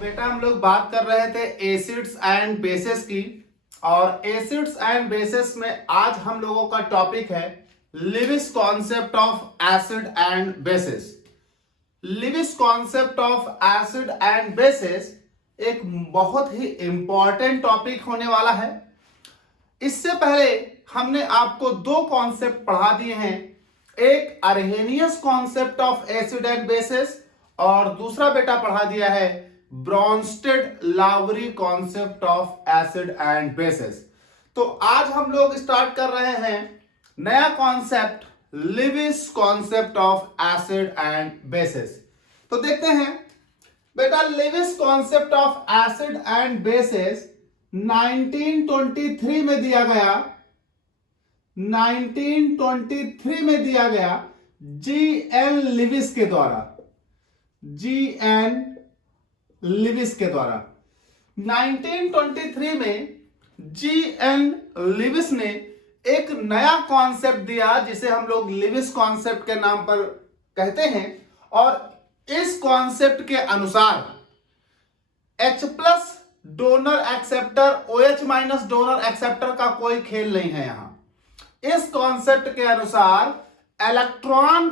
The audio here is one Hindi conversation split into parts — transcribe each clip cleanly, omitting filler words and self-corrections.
बेटा हम लोग बात कर रहे थे एसिड्स एंड बेसिस की। और एसिड्स एंड बेसिस में आज हम लोगों का टॉपिक है Lewis concept of acid and basis. Lewis concept of acid and basis एक बहुत ही इंपॉर्टेंट टॉपिक होने वाला है। इससे पहले हमने आपको दो कॉन्सेप्ट पढ़ा दिए हैं, एक Arrhenius concept of acid and bases और दूसरा बेटा पढ़ा दिया है Bronsted Lowry concept of acid and bases. तो आज हम लोग स्टार्ट कर रहे हैं नया concept Lewis concept of acid and bases. तो देखते हैं बेटा, Lewis concept of acid and bases 1923 में दिया गया। 1923 में दिया गया जी.एन. लिविस के द्वारा। जी.एन. लिविस के द्वारा 1923 में जी.एन. लिविस ने एक नया कॉन्सेप्ट दिया जिसे हम लोग लिविस कॉन्सेप्ट के नाम पर कहते हैं। और इस कॉन्सेप्ट के अनुसार H plus donor acceptor, OH minus donor acceptor का कोई खेल नहीं है यहां। इस कॉन्सेप्ट के अनुसार इलेक्ट्रॉन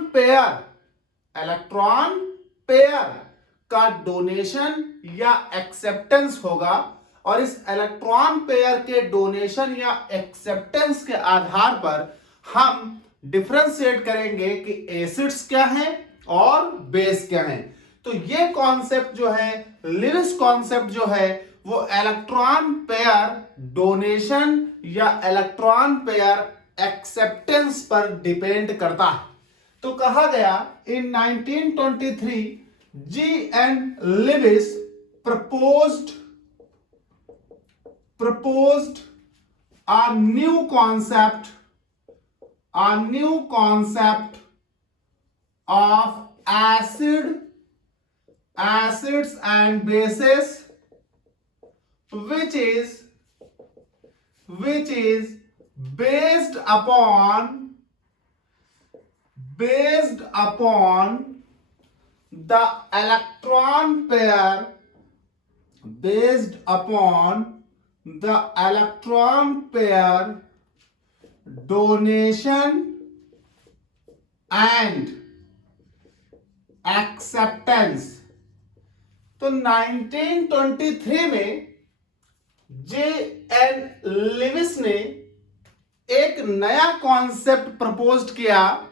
पेयर का डोनेशन या एक्सेप्टेंस होगा और इस इलेक्ट्रॉन पेयर के डोनेशन या एक्सेप्टेंस के आधार पर हम डिफरेंशिएट करेंगे कि एसिड्स क्या हैं और बेस क्या हैं। तो ये कॉन्सेप्ट जो है, लिविस कॉन्सेप्ट जो है, वो इलेक्ट्रॉन पेयर डोनेशन या इलेक्ट्रॉन पेयर एक्सेप्टेंस पर डिपेंड करता है। तो कहा गया इन 1923 GN. Lewis proposed a new concept of acids and bases which is based upon the electron pair donation and acceptance। तो 1923 में जे.एन. लिविस ने एक नया कॉन्सेप्ट प्रपोज्ड किया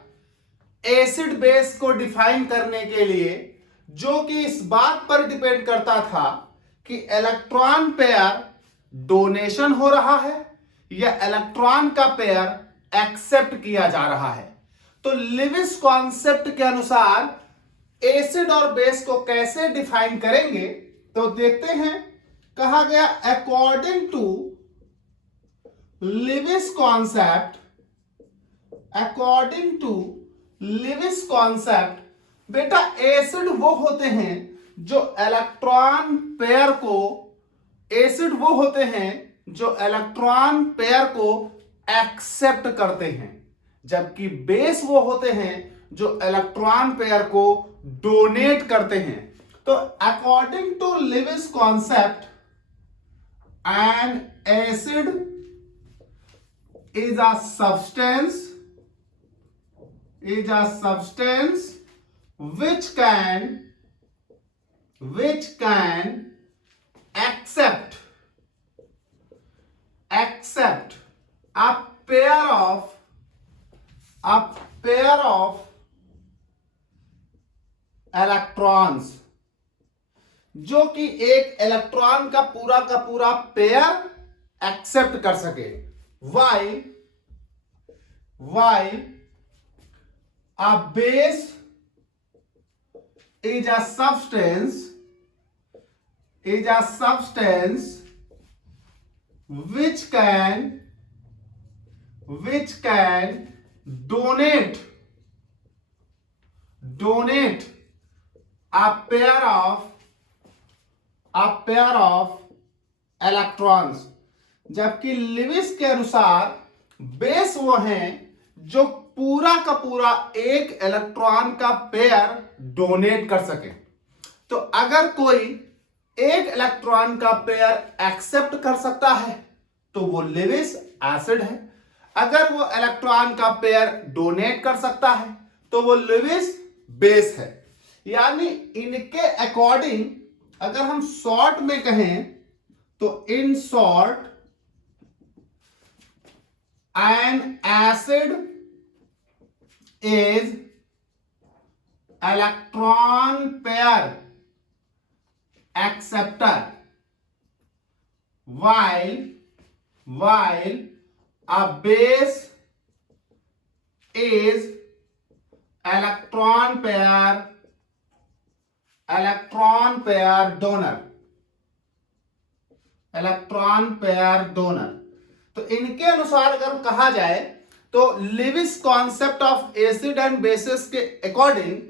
एसिड बेस को डिफाइन करने के लिए, जो कि इस बात पर डिपेंड करता था कि इलेक्ट्रॉन पेयर डोनेशन हो रहा है या इलेक्ट्रॉन का पेयर एक्सेप्ट किया जा रहा है। तो लिविस कॉन्सेप्ट के अनुसार एसिड और बेस को कैसे डिफाइन करेंगे तो देखते हैं। कहा गया अकॉर्डिंग टू लिविस कॉन्सेप्ट बेटा एसिड वो होते हैं जो इलेक्ट्रॉन पेयर को एक्सेप्ट करते हैं, जबकि बेस वो होते हैं जो इलेक्ट्रॉन पेयर को डोनेट करते हैं। तो according to Lewis concept an acid is a substance which can accept a pair of electrons, जो कि एक इलेक्ट्रॉन का पूरा पेयर एक्सेप्ट कर सके। While a base is a substance which can donate a pair of electrons, जबकि लिविस के अनुसार बेस वो हैं जो पूरा का पूरा एक इलेक्ट्रॉन का पेयर डोनेट कर सके। तो अगर कोई एक इलेक्ट्रॉन का पेयर एक्सेप्ट कर सकता है तो वो लेविस एसिड है। अगर वो इलेक्ट्रॉन का पेयर डोनेट कर सकता है तो वो लेविस बेस है। यानी इनके अकॉर्डिंग अगर हम शॉर्ट में कहें तो in short N acid is electron pair acceptor while a base is electron pair donor। तो इनके अनुसार अगर कहा जाए तो Lewis concept of acid and basis के अकॉर्डिंग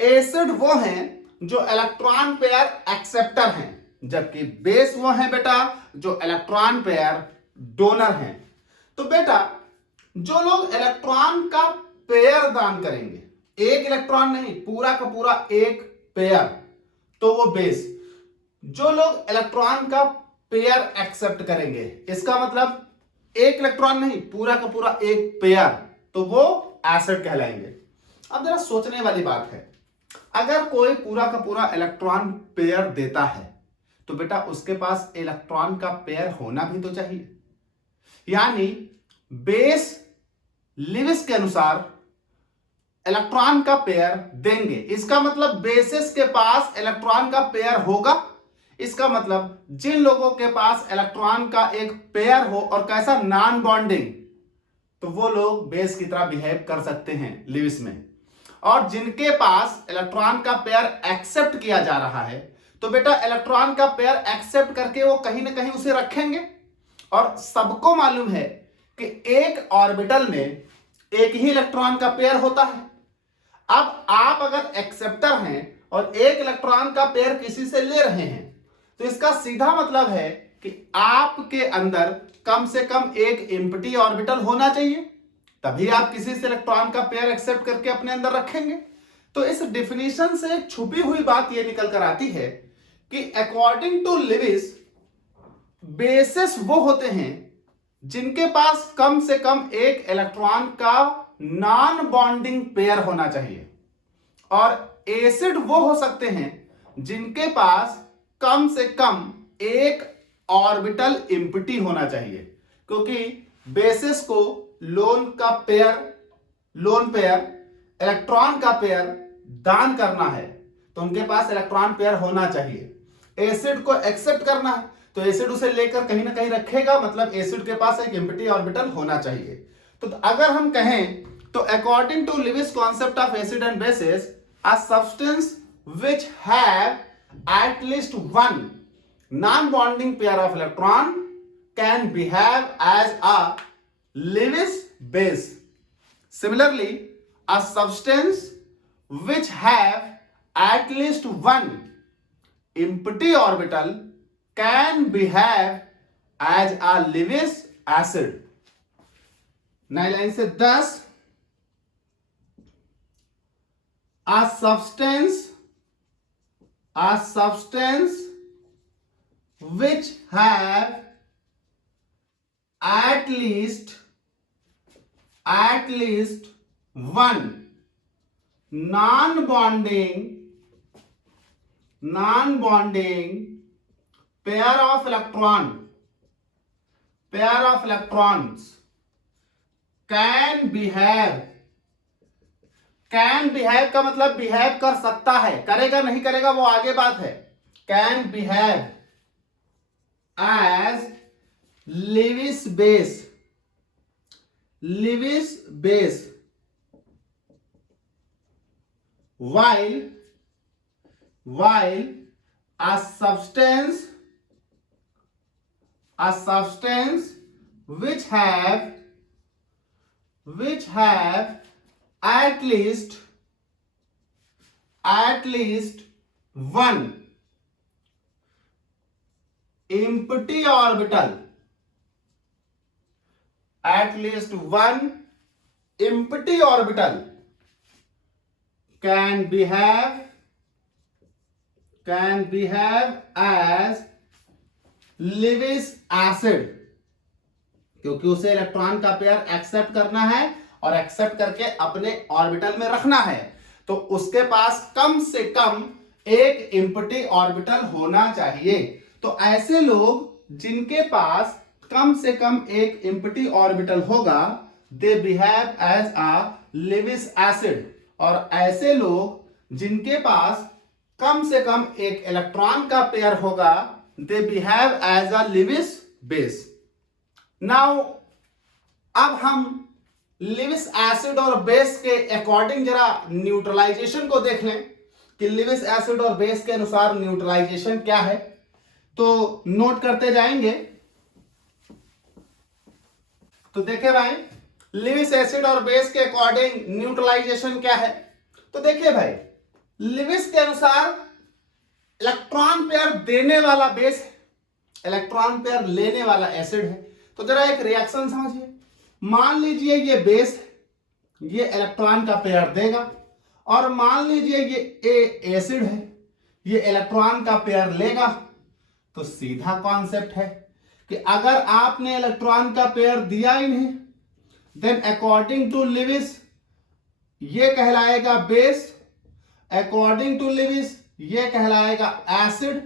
एसिड वो हैं जो इलेक्ट्रॉन पेयर एक्सेप्टर हैं, जबकि बेस वो हैं बेटा जो इलेक्ट्रॉन पेयर डोनर हैं। तो बेटा जो लोग इलेक्ट्रॉन का पेयर दान करेंगे, एक इलेक्ट्रॉन नहीं पूरा का पूरा एक पेयर, तो वो बेस। जो लोग इलेक्ट्रॉन का पेयर एक्सेप्ट करेंगे, इसका मतलब एक इलेक्ट्रॉन नहीं पूरा का पूरा एक पेयर, तो वो एसिड कहलाएंगे। अब जरा सोचने वाली बात है, अगर कोई पूरा का पूरा इलेक्ट्रॉन पेयर देता है तो बेटा उसके पास इलेक्ट्रॉन का पेयर होना भी तो चाहिए। यानी बेस लिविस के अनुसार इलेक्ट्रॉन का पेयर देंगे, इसका मतलब बेसिस के पास इलेक्ट्रॉन का पेयर होगा। इसका मतलब जिन लोगों के पास इलेक्ट्रॉन का एक पेयर हो और कैसा नॉन बॉन्डिंग, तो वो लोग बेस की तरह बिहेव कर सकते हैं लिविस में। और जिनके पास इलेक्ट्रॉन का पेयर एक्सेप्ट किया जा रहा है तो बेटा इलेक्ट्रॉन का पेयर एक्सेप्ट करके वो कहीं ना कहीं उसे रखेंगे। और सबको मालूम है कि एक ऑर्बिटल में एक ही इलेक्ट्रॉन का पेयर होता है। अब आप अगर एक्सेप्टर हैं और एक इलेक्ट्रॉन का पेयर किसी से ले रहे हैं तो इसका सीधा मतलब है कि आपके अंदर कम से कम एक एम्प्टी ऑर्बिटल होना चाहिए, तभी आप किसी से इलेक्ट्रॉन का पेयर एक्सेप्ट करके अपने अंदर रखेंगे। तो इस डिफिनीशन से एक छुपी हुई बात यह निकल कर आती है कि अकॉर्डिंग टू लिविस बेसिस वो होते हैं जिनके पास कम से कम एक इलेक्ट्रॉन का नॉन बॉन्डिंग पेयर होना चाहिए, और एसिड वो हो सकते हैं जिनके पास कम से कम एक ऑर्बिटल एम्प्टी होना चाहिए। क्योंकि बेसिस को लोन पेयर इलेक्ट्रॉन का पेयर दान करना है तो उनके पास इलेक्ट्रॉन पेयर होना चाहिए। एसिड को एक्सेप्ट करना है तो एसिड उसे लेकर कहीं ना कहीं रखेगा, मतलब एसिड के पास एक एम्प्टी ऑर्बिटल होना चाहिए। तो अगर हम कहें तो according to Lewis concept of acid and bases a substance which have at least one non-bonding pair of electron can behave as a Lewis base. Similarly, a substance which have at least one empty orbital can behave as a Lewis acid. नई लाइन से 10, a substance which have at least one non-bonding pair of electrons can behave का मतलब बिहेव कर सकता है, करेगा नहीं करेगा वो आगे बात है। Can behave as Lewis base while a substance which have at least one empty orbital can behave can behave as Lewis acid, क्योंकि उसे इलेक्ट्रॉन का पेयर एक्सेप्ट करना है और एक्सेप्ट करके अपने ऑर्बिटल में रखना है, तो उसके पास कम से कम एक एम्प्टी ऑर्बिटल होना चाहिए। तो ऐसे लोग जिनके पास कम से कम एक एम्प्टी ऑर्बिटल होगा, they behave as a Lewis acid. और ऐसे लोग जिनके पास कम से कम एक इलेक्ट्रॉन का पेयर होगा, they behave as a Lewis base. Now अब हम लिविस एसिड और बेस के अकॉर्डिंग जरा न्यूट्रलाइजेशन को देख लें कि लिविस एसिड और बेस के अनुसार न्यूट्रलाइजेशन क्या है। तो नोट करते जाएंगे। तो देखिए भाई, लिविस एसिड और बेस के अकॉर्डिंग न्यूट्रलाइजेशन क्या है। तो देखिए भाई, लिविस के अनुसार इलेक्ट्रॉन पेयर देने वाला बेस, इलेक्ट्रॉन पेयर लेने वाला एसिड है। तो जरा एक रिएक्शन समझिए। मान लीजिए ये बेस, ये इलेक्ट्रॉन का पेयर देगा, और मान लीजिए ये एसिड है, ये इलेक्ट्रॉन का पेयर लेगा। तो सीधा कॉन्सेप्ट है कि अगर आपने इलेक्ट्रॉन का पेयर दिया ही नहीं, देन अकॉर्डिंग टू लिविस ये कहलाएगा बेस, अकॉर्डिंग टू लिविस ये कहलाएगा एसिड।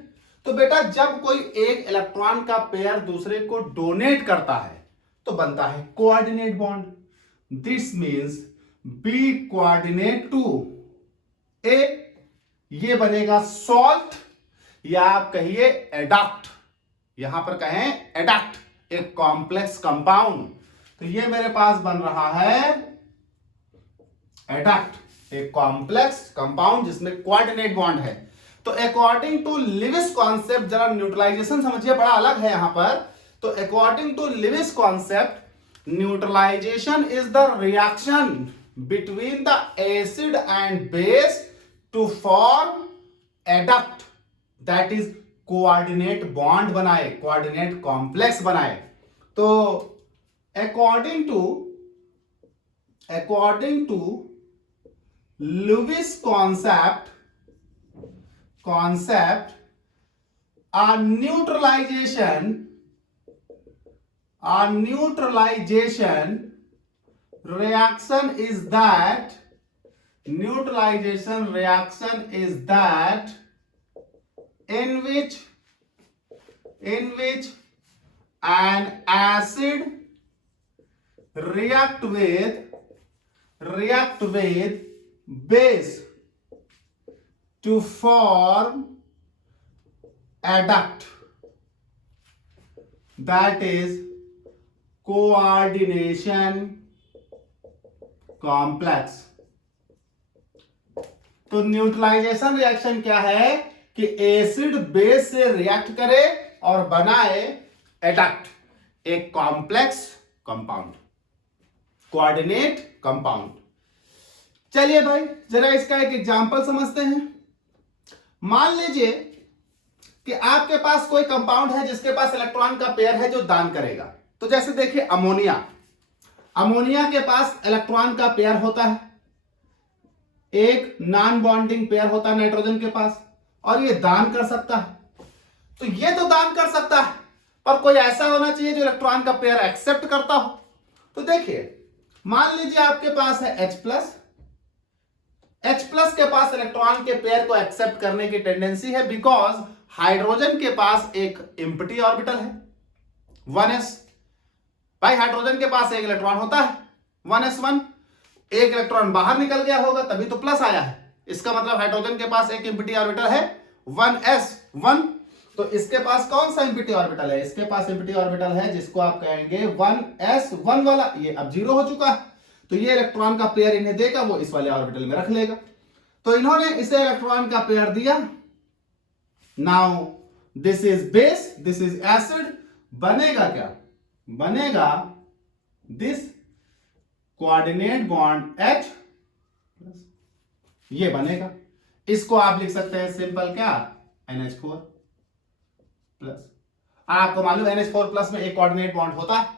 तो बेटा, जब कोई एक इलेक्ट्रॉन का पेयर दूसरे को डोनेट करता है तो बनता है coordinate bond. This means B coordinate to A, ये बनेगा सॉल्ट, या आप कहिए एडक्ट, यहां पर कहें एडक्ट, एक कॉम्प्लेक्स कंपाउंड। तो ये मेरे पास बन रहा है एडक्ट, एक कॉम्प्लेक्स कंपाउंड जिसमें कोऑर्डिनेट बॉन्ड है। तो अकॉर्डिंग टू लिविस कॉन्सेप्ट, जरा न्यूट्रलाइजेशन समझिए, बड़ा अलग है यहां पर। तो according to Lewis concept, neutralization is the reaction between the acid and base to form adduct, that is coordinate bond बनाए, कोऑर्डिनेट कॉम्प्लेक्स बनाए। तो according to Lewis concept, a neutralization reaction is that in which an acid react with base to form adduct, that is coordination complex। तो न्यूट्रलाइजेशन रिएक्शन क्या है कि एसिड बेस से रिएक्ट करे और बनाए एडक्ट, एक कॉम्प्लेक्स कंपाउंड, कोऑर्डिनेट कंपाउंड। चलिए भाई, जरा इसका एक एग्जांपल समझते हैं। मान लीजिए कि आपके पास कोई कंपाउंड है जिसके पास इलेक्ट्रॉन का पेयर है जो दान करेगा। तो जैसे देखिए अमोनिया के पास इलेक्ट्रॉन का पेयर होता है, एक नॉन बॉन्डिंग पेयर होता है नाइट्रोजन के पास, और ये दान कर सकता है। तो ये तो दान कर सकता है, पर कोई ऐसा होना चाहिए जो इलेक्ट्रॉन का पेयर एक्सेप्ट करता हो। तो देखिए, मान लीजिए आपके पास है H+ के पास इलेक्ट्रॉन के पेयर को एक्सेप्ट करने की टेंडेंसी है, बिकॉज हाइड्रोजन के पास एक एम्प्टी ऑर्बिटल है 1s। भाई, हाइड्रोजन के पास एक इलेक्ट्रॉन होता है 1s1, एक इलेक्ट्रॉन बाहर निकल गया होगा तभी तो प्लस आया है। इसका मतलब हाइड्रोजन के पास एक एम्प्टी ऑर्बिटल है 1s1। तो इसके पास कौन सा एम्प्टी ऑर्बिटल है? इसके पास एम्प्टी ऑर्बिटल है जिसको आप कहेंगे 1s1 वाला। ये अब 0 हो चुका है, तो ये इलेक्ट्रॉन का पेयर इन्हें देगा, वो इस वाले ऑर्बिटल में रख लेगा। तो इन्होंने इसे इलेक्ट्रॉन का पेयर दिया। Now this is base, this is acid. बनेगा क्या? बनेगा दिस कोऑर्डिनेट बॉन्ड H, ये बनेगा। इसको आप लिख सकते हैं सिंपल क्या, NH4 प्लस। आपको मालूम NH4 प्लस में एक कोऑर्डिनेट बॉन्ड होता है।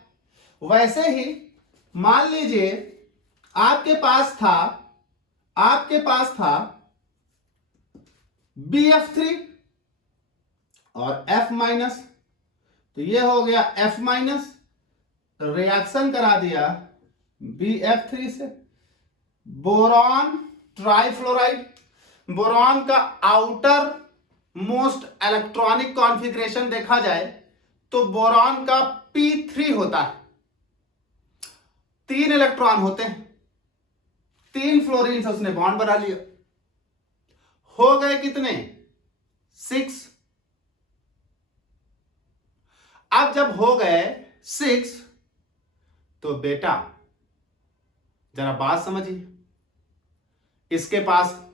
वैसे ही मान लीजिए आपके पास था BF3 और F माइनस, तो ये हो गया F माइनस, रिएक्शन करा दिया BF3 से। बोरॉन ट्राइफ्लोराइड, बोरॉन का आउटर मोस्ट इलेक्ट्रॉनिक कॉन्फ़िगरेशन देखा जाए तो बोरॉन का P3 होता है, 3 इलेक्ट्रॉन होते हैं, 3 फ्लोरीन से उसने बॉन्ड बना लिया, हो गए कितने 6। अब जब हो गए 6 तो बेटा जरा बात समझिए, इसके पास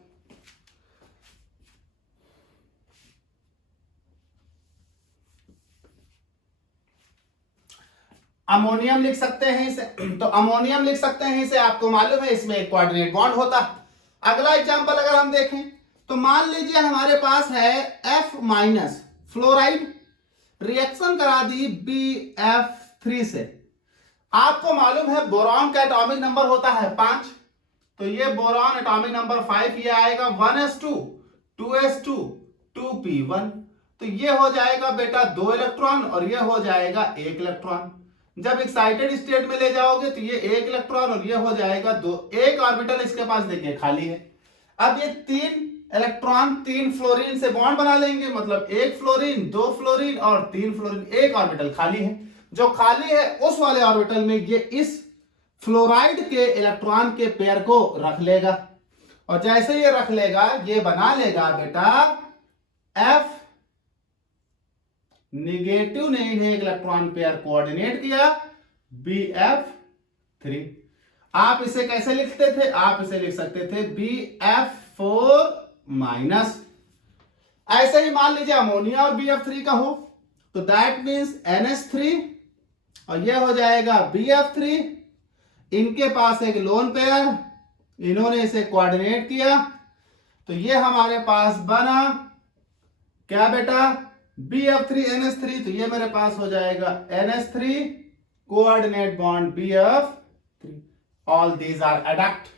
अमोनियम लिख सकते हैं इसे, तो अमोनियम लिख सकते हैं इसे, आपको मालूम है इसमें एक कोऑर्डिनेट बॉन्ड होता है। अगला एग्जांपल अगर हम देखें तो मान लीजिए हमारे पास है F माइनस फ्लोराइड, रिएक्शन करा दी BF3 से। आपको मालूम है बोरॉन का एटॉमिक नंबर होता है 5, तो ये बोरॉन एटॉमिक नंबर 5, ये आएगा 1s2 2s2 2p1, तो ये हो जाएगा बेटा 2 इलेक्ट्रॉन और ये हो जाएगा 1 इलेक्ट्रॉन। जब एक्साइटेड स्टेट में ले जाओगे तो ये 1 इलेक्ट्रॉन और ये हो जाएगा 2, एक ऑर्बिटल इसके पास देखिए खाली है। अब ये 3 इलेक्ट्रॉन 3 फ्लोरीन से बॉन्ड बना लेंगे, मतलब 1 फ्लोरीन 2 फ्लोरीन और 3 फ्लोरीन, एक ऑर्बिटल खाली है। जो खाली है उस वाले ऑर्बिटल में ये इस फ्लोराइड के इलेक्ट्रॉन के पेयर को रख लेगा, और जैसे ये रख लेगा ये बना लेगा बेटा F निगेटिव ने एक इलेक्ट्रॉन पेयर कोऑर्डिनेट किया BF3। आप इसे कैसे लिखते थे, आप इसे लिख सकते थे BF4 माइनस। ऐसे ही मान लीजिए अमोनिया और BF3 का हो तो दैट मींस NH3 और यह हो जाएगा BF3, इनके पास एक लोन पेयर, इन्होंने इसे कोऑर्डिनेट किया तो ये हमारे पास बना क्या बेटा BF3 NH3, तो ये मेरे पास हो जाएगा NH3 coordinate bond BF3, all these are adduct.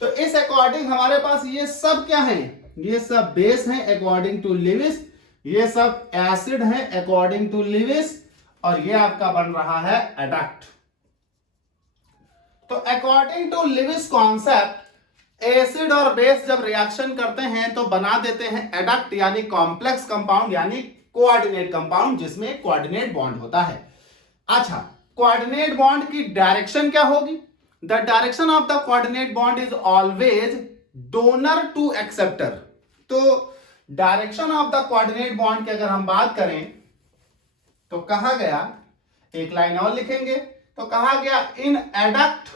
तो इस अकॉर्डिंग हमारे पास ये सब क्या है, ये सब बेस हैं अकॉर्डिंग टू लिविस, ये सब एसिड हैं अकॉर्डिंग टू लिविस, और ये आपका बन रहा है एडक्ट। तो according to Lewis concept acid और बेस जब रिएक्शन करते हैं तो बना देते हैं एडक्ट यानी कॉम्प्लेक्स कंपाउंड यानी कोऑर्डिनेट कंपाउंड जिसमें कोऑर्डिनेट बॉन्ड होता है। अच्छा, कोऑर्डिनेट बॉन्ड की डायरेक्शन क्या होगी? The direction of the coordinate bond is always donor to acceptor. तो direction of the coordinate bond की अगर हम बात करें तो कहा गया, एक लाइन और लिखेंगे तो कहा गया in adduct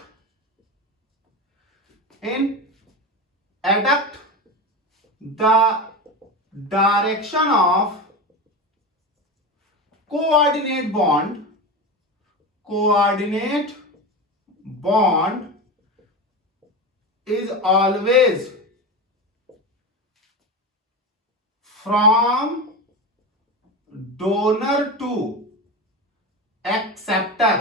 the direction of coordinate bond is always from donor to acceptor,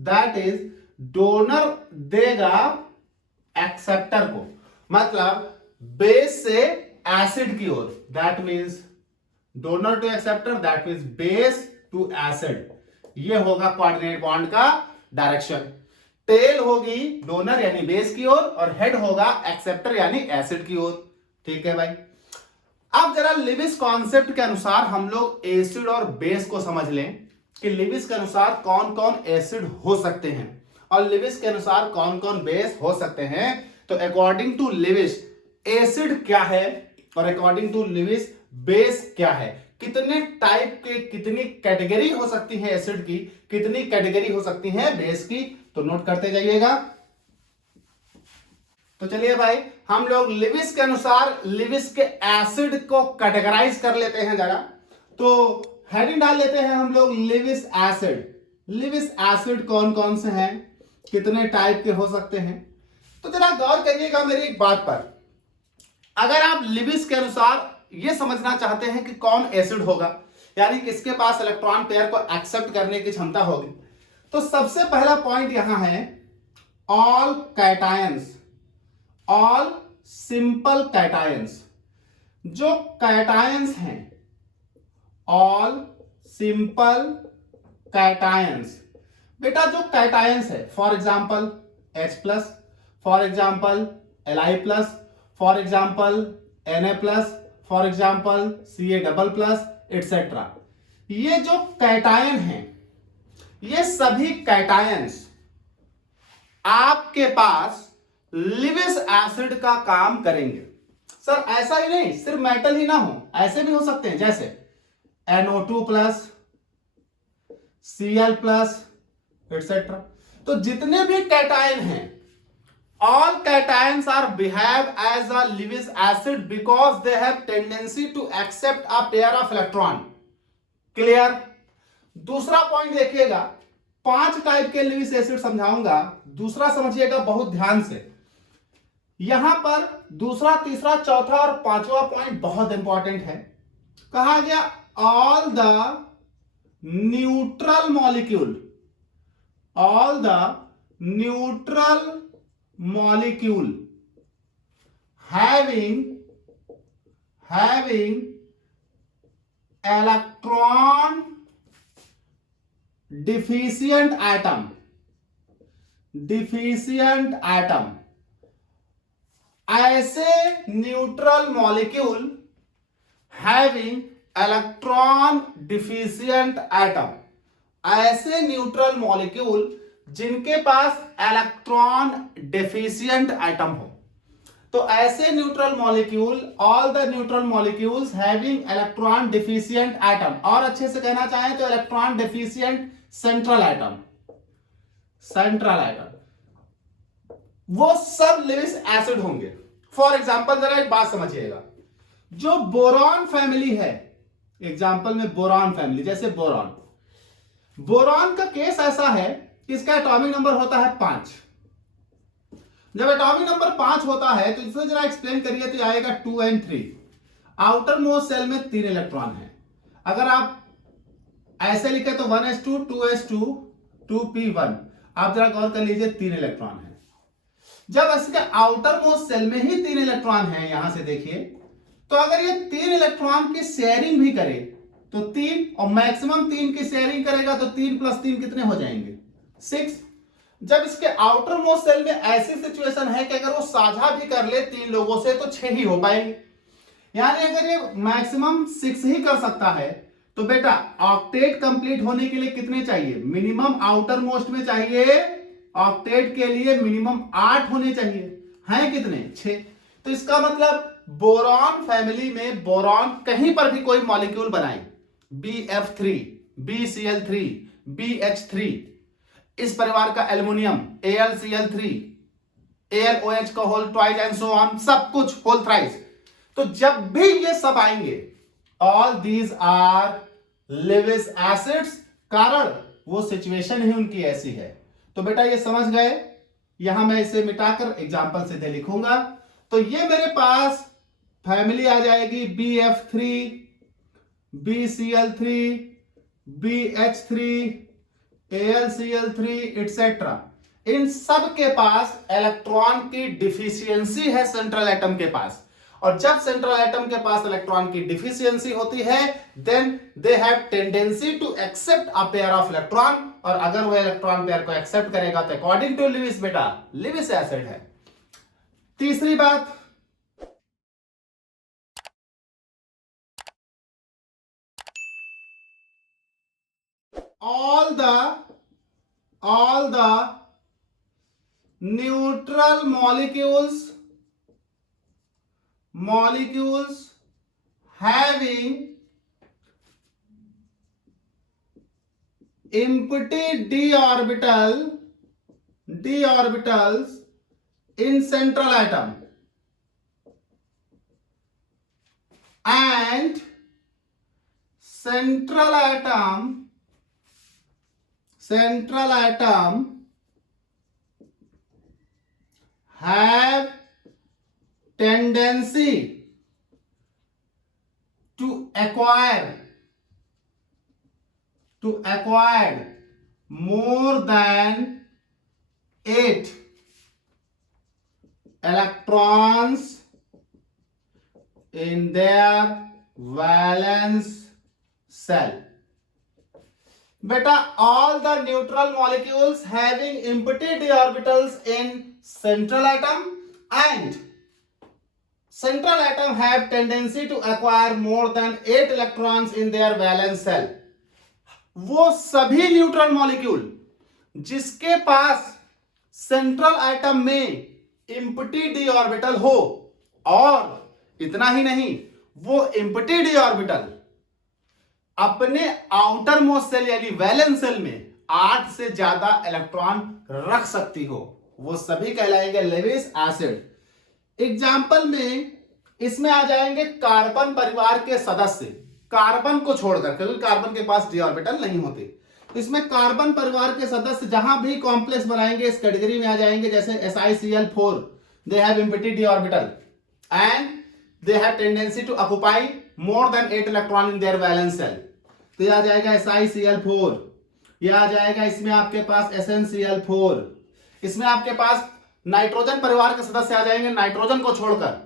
that is donor देगा एक्सेप्टर को, मतलब बेस से एसिड की ओर, that means donor to acceptor, that means base to acid. ये होगा कोऑर्डिनेट बॉन्ड का डायरेक्शन। टेल होगी डोनर यानी बेस की ओर और हेड होगा एक्सेप्टर यानी एसिड की ओर। ठीक है भाई। अब जरा लिविस कॉन्सेप्ट के अनुसार हम लोग एसिड और बेस को समझ लें कि लिविस के अनुसार कौन कौन एसिड हो सकते हैं और लिविस के अनुसार कौन कौन बेस हो सकते हैं। तो अकॉर्डिंग टू लिविस एसिड क्या है और अकॉर्डिंग टू लिविस बेस क्या है, कितने टाइप के, कितनी कैटेगरी हो सकती है एसिड की, कितनी कैटेगरी हो सकती है बेस की, तो नोट करते जाइएगा। तो चलिए भाई हम लोग लिविस के अनुसार लिविस के एसिड को कैटेगराइज कर लेते हैं जरा। तो हेडिंग डाल लेते हैं हम लोग लिविस एसिड। लिविस एसिड कौन कौन से हैं, कितने टाइप के हो सकते हैं। तो जरा गौर करिएगा मेरी एक बात पर। अगर आप लिविस के अनुसार ये समझना चाहते हैं कि कौन एसिड होगा, यानी किसके पास इलेक्ट्रॉन पेयर को एक्सेप्ट करने की क्षमता होगी, तो सबसे पहला पॉइंट यहां है all cations. All simple cations, जो कैटायंस हैं, ऑल सिंपल कैटायंस। बेटा जो कैटायंस है, for example H plus, for example Li plus, for example Na plus, for example Ca double plus etcetera, ये जो कैटायन हैं, ये सभी कैटायंस आपके पास लिविस एसिड का काम करेंगे। सर ऐसा ही नहीं सिर्फ मेटल ही ना हो, ऐसे भी हो सकते हैं, जैसे NO2 plus, Cl plus etcetera. तो जितने भी कैटायन हैं, all cations are behave as a Lewis acid because they have tendency to accept a pair of electron। Clear. दूसरा पॉइंट देखिएगा, 5 टाइप के लिविस एसिड समझाऊंगा, दूसरा समझिएगा बहुत ध्यान से। यहां पर दूसरा, तीसरा, चौथा और पांचवा पॉइंट बहुत इंपॉर्टेंट है। कहा गया all the neutral molecule, all the neutral molecule having electron deficient atom, ऐसे neutral molecule having electron deficient atom, ऐसे न्यूट्रल मॉलिक्यूल जिनके पास इलेक्ट्रॉन डेफिशिएंट एटम हो। तो ऐसे neutral molecule, all the neutral molecules having electron deficient atom, और अच्छे से कहना चाहें तो इलेक्ट्रॉन डेफिशिएंट सेंट्रल एटम, वो सब लिविस एसिड होंगे। फॉर एग्जांपल जरा एक बात समझिएगा, जो बोरॉन फैमिली है, एग्जांपल में बोरॉन फैमिली, जैसे बोरॉन का केस ऐसा है, इसका एटॉमिक नंबर होता है 5। जब एटॉमिक नंबर 5 होता है तो इसे जरा एक्सप्लेन करिए तो आएगा 2 and 3। आउटर मोस्ट सेल में 3 इलेक्ट्रॉन है। अगर आप ऐसे लिखे तो 1s2 2s2 2p1, आप जरा गौर कर लीजिए 3 इलेक्ट्रॉन है। जब इसके आउटर मोस्ट सेल में ही 3 इलेक्ट्रॉन है, यहां से देखिए, तो अगर ये 3 इलेक्ट्रॉन की शेयरिंग भी करे तो 3, और मैक्सिमम 3 की शेयरिंग करेगा तो 3 + 3 कितने हो जाएंगे, 6। जब इसके आउटर मोस्ट सेल में ऐसी सिचुएशन है कि अगर वो साझा भी कर ले 3 लोगों से तो 6 ही हो पाएंगे, यानी अगर ये मैक्सिमम 6 ही कर सकता है तो बेटा ऑक्टेट कंप्लीट होने के लिए कितने चाहिए, मिनिमम आउटर मोस्ट में चाहिए, ऑक्टेट के लिए मिनिमम 8 होने चाहिए, हैं कितने, 6। तो इसका मतलब बोरॉन फैमिली में बोरॉन कहीं पर भी कोई मॉलिक्यूल बनाए, BF3, BCl3, BH3, इस परिवार का एल्युमिनियम AlCl3, AlOH का whole twice and so on, सब कुछ होल थ्राइस, तो जब भी ये सब आएंगे, all these are Lewis acids, कारण वो सिचुएशन ही उनकी ऐसी है। तो बेटा ये समझ गए, यहां मैं इसे मिटाकर एग्जांपल सीधे लिखूंगा। तो ये मेरे पास फैमिली आ जाएगी BF3, BCl3, BH3, AlCl3 etcetera. इन सब के पास इलेक्ट्रॉन की डिफिशियंसी है सेंट्रल एटम के पास, और जब सेंट्रल एटम के पास इलेक्ट्रॉन की डिफिशियंसी होती है then they have tendency to accept a pair of electron, और अगर वो इलेक्ट्रॉन पेयर को एक्सेप्ट करेगा तो अकॉर्डिंग टू लिविस बेटा लिविस एसिड है। तीसरी बात, all the neutral molecules having empty d orbitals in central atom and central atom have tendency to acquire more than 8 electrons in their valence cell. Beta, all the neutral molecules having empty d orbitals in central atom and central atom have tendency to acquire more than 8 electrons in their valence cell. वो सभी न्यूट्रल मॉलिक्यूल जिसके पास सेंट्रल एटम में एम्प्टी डी ऑर्बिटल हो, और इतना ही नहीं, वो एम्प्टी डी ऑर्बिटल अपने आउटर मोस्ट सेल यानी वैलेंस सेल में 8 से ज्यादा इलेक्ट्रॉन रख सकती हो, वो सभी कहलाएंगे लेविस एसिड। एग्जाम्पल में इसमें आ जाएंगे कार्बन परिवार के सदस्य, कार्बन को छोड़कर, क्योंकि कार्बन के पास डी ऑर्बिटल नहीं होते। इसमें कार्बन परिवार के सदस्य जहां भी कॉम्प्लेक्स बनाएंगे इस कैटेगरी में आ जाएंगे, जैसे SiCl4, they have empty D orbital and they have tendency to occupy more than 8 electron in their valence shell. तो यह आ जाएगा SiCl4, यह आ जाएगा इसमें आपके पास SnCl4। इसमें आपके पास नाइट्रोजन परिवार के सदस्य आ जाएंगे, नाइट्रोजन को छोड़कर,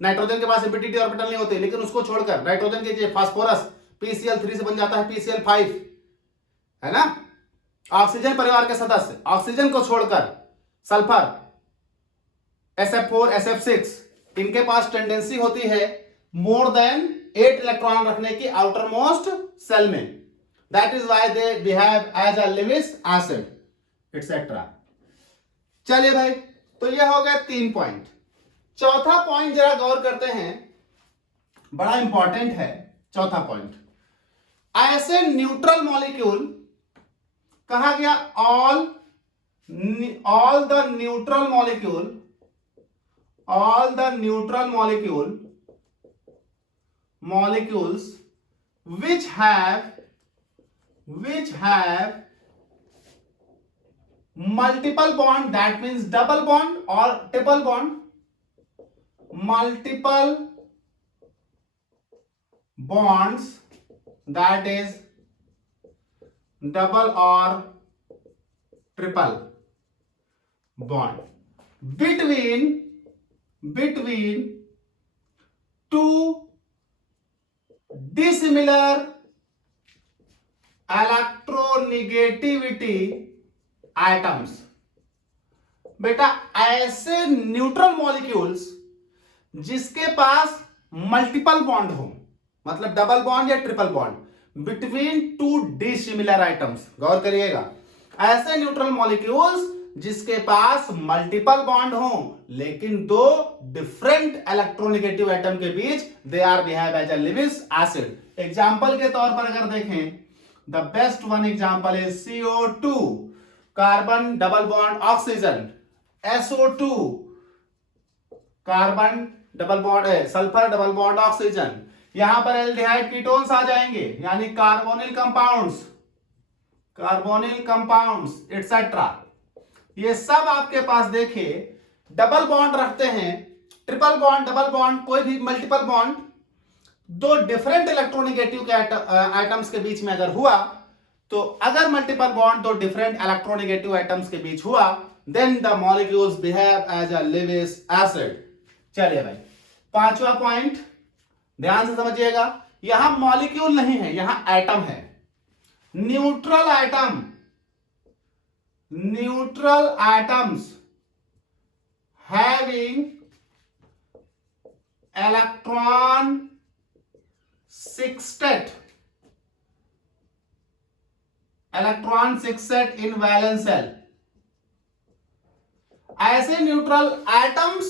नाइट्रोजन के पास एम्प्टी डी ऑर्बिटल नहीं होते, लेकिन उसको छोड़कर नाइट्रोजन के फास्फोरस PCl3 से बन जाता है PCl5, है ना। ऑक्सीजन परिवार के सदस्य, ऑक्सीजन को छोड़कर सल्फर SF4 SF6, इनके पास टेंडेंसी होती है मोर देन 8 इलेक्ट्रॉन रखने की आउटर मोस्ट सेल में, that is why they behave as a Lewis acid etcetera. चलिए भाई, तो ये हो गया 3 पॉइंट। चौथा पॉइंट जरा गौर करते हैं, बड़ा इंपॉर्टेंट है चौथा पॉइंट। ऐसे न्यूट्रल मॉलिक्यूल कहा गया, all the neutral molecules which have multiple bond, that means double bond or triple bond, multiple bonds, that is double or triple bond between two dissimilar electronegativity atoms। बेटा, ऐसे न्यूट्रल मॉलिक्यूल्स जिसके पास मल्टीपल बॉन्ड हो, मतलब डबल बॉन्ड या triple bond between two dissimilar items, गौर करिएगा, ऐसे न्यूट्रल मॉलिक्यूल्स जिसके पास मल्टीपल बॉन्ड हो लेकिन दो डिफरेंट इलेक्ट्रोनेगेटिव एटम के बीच they are behave as a Lewis acid. Example के तौर पर अगर देखें, the best one example is CO2, carbon double bond oxygen, SO2, carbon double bond sulphur double bond oxygen. यहां पर एल्डिहाइड कीटोन्स आ जाएंगे, यानी कार्बोनिल कंपाउंड्स एटसेट्रा। ये सब आपके पास देखिए डबल बॉन्ड रखते हैं, ट्रिपल बॉन्ड, डबल बॉन्ड, कोई भी मल्टीपल बॉन्ड, दो डिफरेंट इलेक्ट्रोनेगेटिव के आइटम्स के बीच में अगर हुआ, तो अगर मल्टीपल बॉन्ड दो डिफरेंट इलेक्ट्रोनेगेटिव आइटम्स के बीच हुआ, then the molecules behave as a Lewis acid. चलिए भाई, पांचवा पॉइंट ध्यान से समझिएगा, यहां मॉलिक्यूल नहीं है, यहां एटम है। Neutral atoms having electron sextet in valence cell। ऐसे न्यूट्रल एटम्स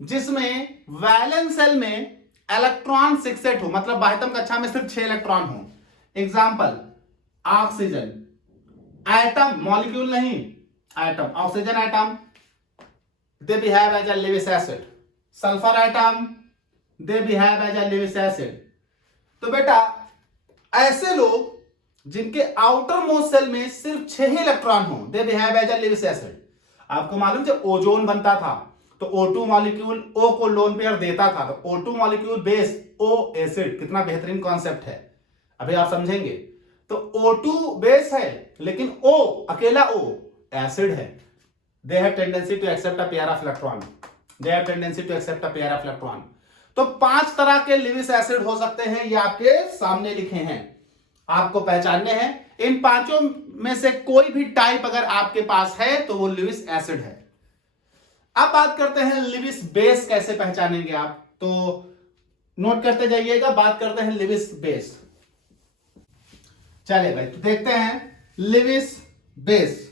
जिसमें वैलेंस सेल में इलेक्ट्रॉन सिक्सेट हो, मतलब बाह्यतम कक्षा में सिर्फ 6 इलेक्ट्रॉन हो। एग्जाम्पल, ऑक्सीजन एटम, मॉलिक्यूल नहीं, atom, oxygen atom, they behave as a Lewis acid. Sulphur atom, they behave as a Lewis acid. तो बेटा, ऐसे लोग जिनके आउटर मोस्ट सेल में सिर्फ 6 ही इलेक्ट्रॉन हो, they behave as a Lewis acid. आपको मालूम, जब ओजोन बनता था तो O2 मॉलिक्यूल O को लोन पेयर देता था, तो O2 molecule base O acid, कितना बेहतरीन कॉन्सेप्ट है, अभी आप समझेंगे। तो O2 बेस है लेकिन O, अकेला O एसिड है। They have tendency to accept a pair of electron. They have tendency to accept a pair of electron. तो 5 तरह के लिविस एसिड हो सकते हैं, ये आपके सामने लिखे हैं, आपको पहचानने हैं। इन पांचों में से कोई भी टाइप अगर आपके पास है तो वो लिविस एसिड है। अब बात करते हैं लिविस बेस कैसे पहचानेंगे आप, तो नोट करते जाइएगा। बात करते हैं लिविस बेस। चलिए भाई, तो देखते हैं लिविस बेस।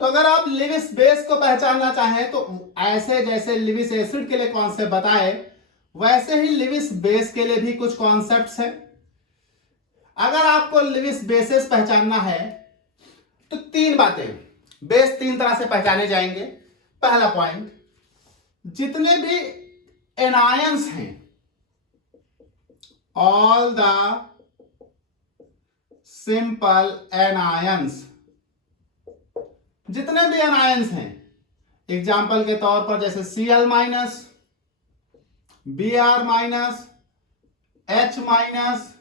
तो अगर आप लिविस बेस को पहचानना चाहें तो ऐसे जैसे लिविस एसिड के लिए कॉन्सेप्ट बताए, वैसे ही लिविस बेस के लिए भी कुछ कॉन्सेप्ट्स हैं। अगर आपको लिविस बेसेस पहचानना है तो 3 बातें, बेस 3 तरह से पहचाने जाएंगे। पहला पॉइंट, जितने भी एनायंस हैं, ऑल द सिंपल एनायंस, जितने भी एनायंस हैं, एग्जाम्पल के तौर पर जैसे Cl minus, Br minus, H minus,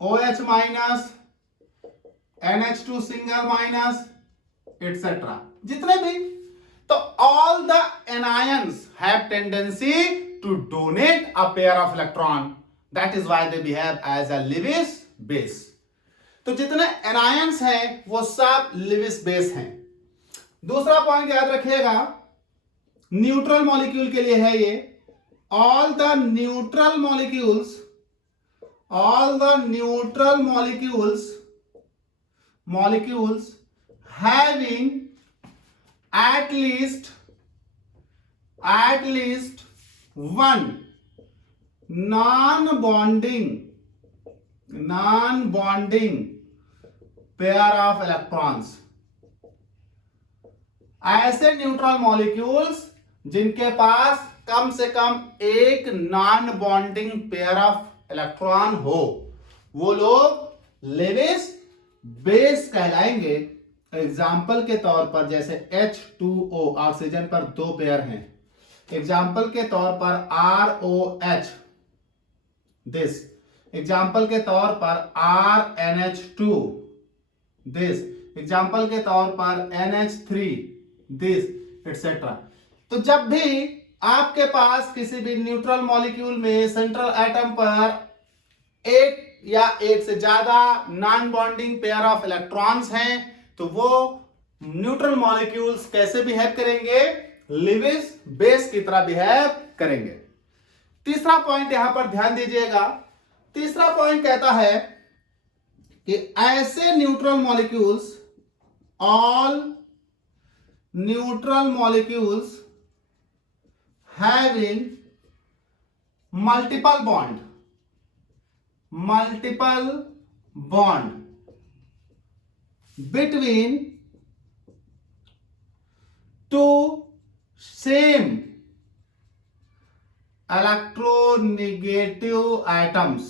OH minus, NH2 single minus, etcetera, जितने भी, तो all the anions have tendency to donate a pair of electron, that is why they behave as a Lewis base. तो जितने एनायंस हैं वो सब लिविस बेस हैं। दूसरा पॉइंट याद रखिएगा, न्यूट्रल मॉलिक्यूल के लिए है ये, all the neutral molecules, all the neutral molecules having at least one non-bonding pair of electrons, ऐसे न्यूट्रल मॉलिक्यूल्स जिनके पास कम से कम एक non bonding pair of electron हो, वो लोग लिविस बेस कहलाएंगे। एग्जाम्पल के तौर पर जैसे H2O, ऑक्सीजन पर 2 पेयर हैं। एग्जाम्पल के तौर पर ROH, दिस। एग्जाम्पल के तौर पर RNH2, दिस। एग्जाम्पल के तौर पर NH3, दिस, एटसेट्रा। तो जब भी आपके पास किसी भी न्यूट्रल मॉलिक्यूल में सेंट्रल एटम पर एक या एक से ज्यादा non bonding pair of electrons हैं, तो वो न्यूट्रल मॉलिक्यूल्स कैसे बिहेव करेंगे, लिविस बेस की तरह बिहेव करेंगे। तीसरा पॉइंट यहां पर ध्यान दीजिएगा। तीसरा पॉइंट कहता है कि ऐसे neutral molecules, all neutral molecules having multiple bond between two same electronegative atoms,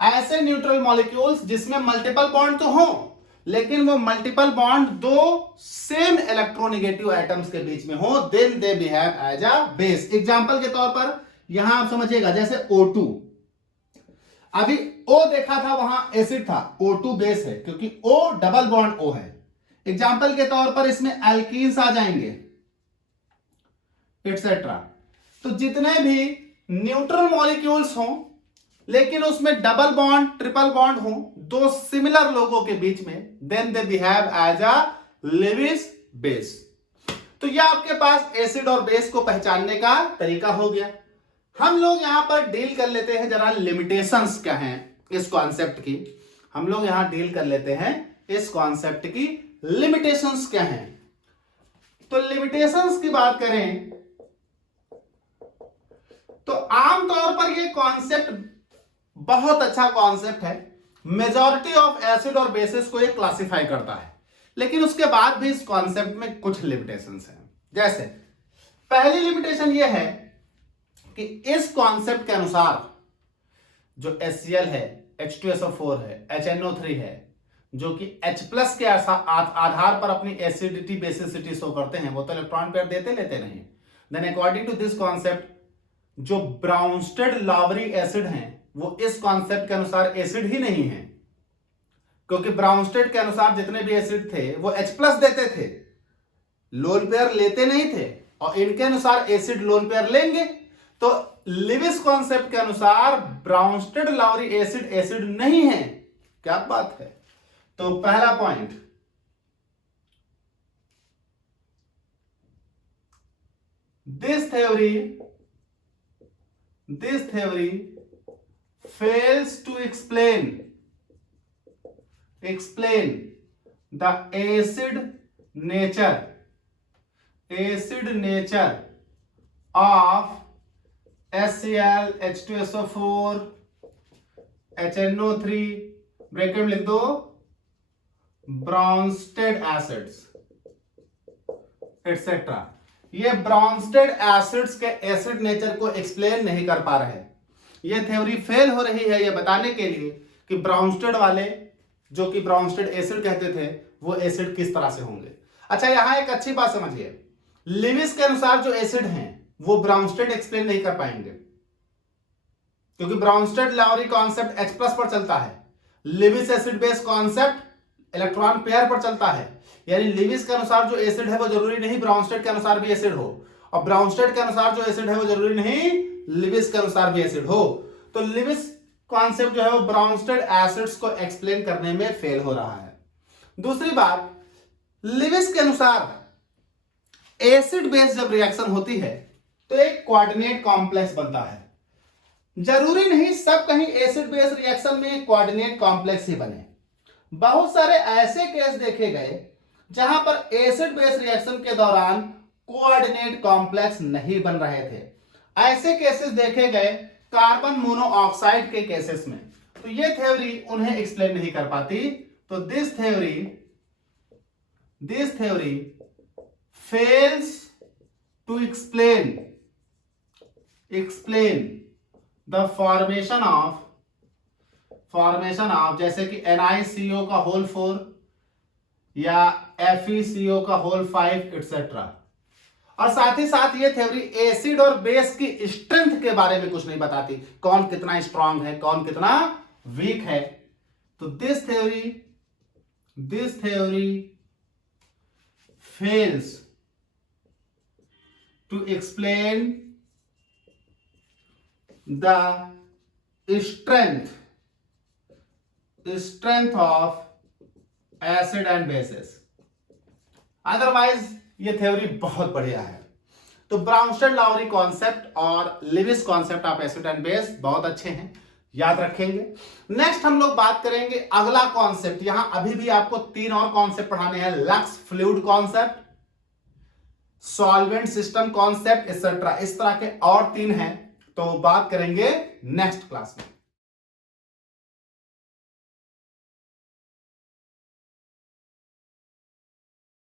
ऐसे न्यूट्रल मॉलिक्यूल्स जिसमें मल्टीपल बॉन्ड तो हो, लेकिन वो multiple bond 2 same electronegative atoms के बीच में हो, then they behave as a base. Example के तौर पर यहां आप समझिएगा, जैसे O2, अभी O देखा था वहां एसिड था, O2 बेस है क्योंकि O डबल बॉन्ड O है। एग्जांपल के तौर पर इसमें एल्कीन्स आ जाएंगे, एटसेट्रा। तो जितने भी न्यूट्रल मॉलिक्यूल्स हों लेकिन उसमें डबल बॉन्ड, ट्रिपल बॉन्ड हो 2 सिमिलर लोगों के बीच में, then they behave as a Lewis base. तो यह आपके पास एसिड और बेस को पहचानने का तरीका हो गया। हम लोग यहां पर डील कर लेते हैं जरा लिमिटेशंस क्या हैं इस कॉन्सेप्ट की। हम लोग यहां डील कर लेते हैं इस कॉन्सेप्ट की लिमिटेशंस क्या हैं। तो लिमिटेशंस की बात करें तो आमतौर पर यह कॉन्सेप्ट बहुत अच्छा कॉन्सेप्ट है। मेजॉरिटी ऑफ एसिड और बेसिस को ये क्लासिफाई करता है, लेकिन उसके बाद भी इस कॉन्सेप्ट में कुछ लिमिटेशंस हैं। जैसे पहली लिमिटेशन ये है कि इस कॉन्सेप्ट के अनुसार जो HCl है, H2SO4 है, HNO3 है, जो कि H+ के आधार पर अपनी एसिडिटी बेसिसिटी शो करते हैं, वो तो इलेक्ट्रॉन पेयर देते लेते नहीं। Then according to this concept जो ब्राउनस्टेड लावरी एसिड हैं वो इस कॉन्सेप्ट के अनुसार एसिड ही नहीं है, क्योंकि ब्राउनस्टेड के अनुसार जितने भी एसिड थे वो H+ देते थे, लोन पेयर लेते नहीं थे और इनके अनुसार एसिड लोन पेयर लेंगे, तो लिविस कॉन्सेप्ट के अनुसार ब्राउनस्टेड लाउरी एसिड एसिड नहीं है। क्या बात है। तो पहला point, this theory fails to explain the acid nature of HCl, H2SO4, HNO3 bracket में लिख दो ब्राउनस्टेड एसिड्स एटसेट्रा। ये ब्राउनस्टेड एसिड्स के एसिड नेचर को एक्सप्लेन नहीं कर पा रहे। ये थ्योरी फेल हो रही है ये बताने के लिए कि ब्राउनस्टेड वाले, जो कि ब्राउनस्टेड एसिड कहते थे, वो एसिड किस तरह से होंगे। अच्छा, यहां एक अच्छी बात समझिए, लिविस के अनुसार जो एसिड हैं वो ब्राउनस्टेड एक्सप्लेन नहीं कर पाएंगे, क्योंकि ब्राउनस्टेड लाउरी कॉन्सेप्ट H+ पर चलता है, Lewis acid base concept electron pair पर चलता है। यानी लिविस के अनुसार जो एसिड है वो जरूरी नहीं ब्राउनस्टेड के अनुसार भी एसिड हो, और ब्राउनस्टेड के अनुसार जो एसिड है वो जरूरी नहीं लिविस के अनुसार भी एसिड हो। तो लिविस कॉन्सेप्ट जो है वो ब्राउनस्टेड एसिड्स को एक्सप्लेन करने में फेल हो रहा है। दूसरी बात, लिविस के अनुसार एसिड बेस जब रिएक्शन होती है तो एक कोऑर्डिनेट कॉम्प्लेक्स बनता है। जरूरी नहीं सब कहीं एसिड बेस रिएक्शन में कोऑर्डिनेट कॉम्प्लेक्स ही बने। बहुत सारे ऐसे केस देखे गए जहां पर एसिड बेस रिएक्शन के दौरान कोऑर्डिनेट कॉम्प्लेक्स नहीं बन रहे थे। ऐसे केसेस देखे गए कार्बन मोनोऑक्साइड के केसेस में, तो ये थ्योरी उन्हें एक्सप्लेन नहीं कर पाती। तो this theory fails to explain the formation of जैसे कि NiCO का होल 4 या FeCO का होल 5 एटसेट्रा। और साथ ही साथ ये थ्योरी एसिड और बेस की स्ट्रेंथ के बारे में कुछ नहीं बताती, कौन कितना स्ट्रांग है, कौन कितना वीक है। तो this theory fails to explain the strength of acid and bases। Otherwise ये थ्योरी बहुत बढ़िया है। तो ब्राउनस्टेड लाउरी कॉन्सेप्ट और Lewis concept of acid and base बहुत अच्छे हैं, याद रखेंगे। नेक्स्ट हम लोग बात करेंगे अगला कॉन्सेप्ट। यहां अभी भी आपको 3 और कॉन्सेप्ट पढ़ाने हैं, lux fluid concept, solvent system concept etcetera. इस तरह के और 3 हैं, तो बात करेंगे नेक्स्ट क्लास में।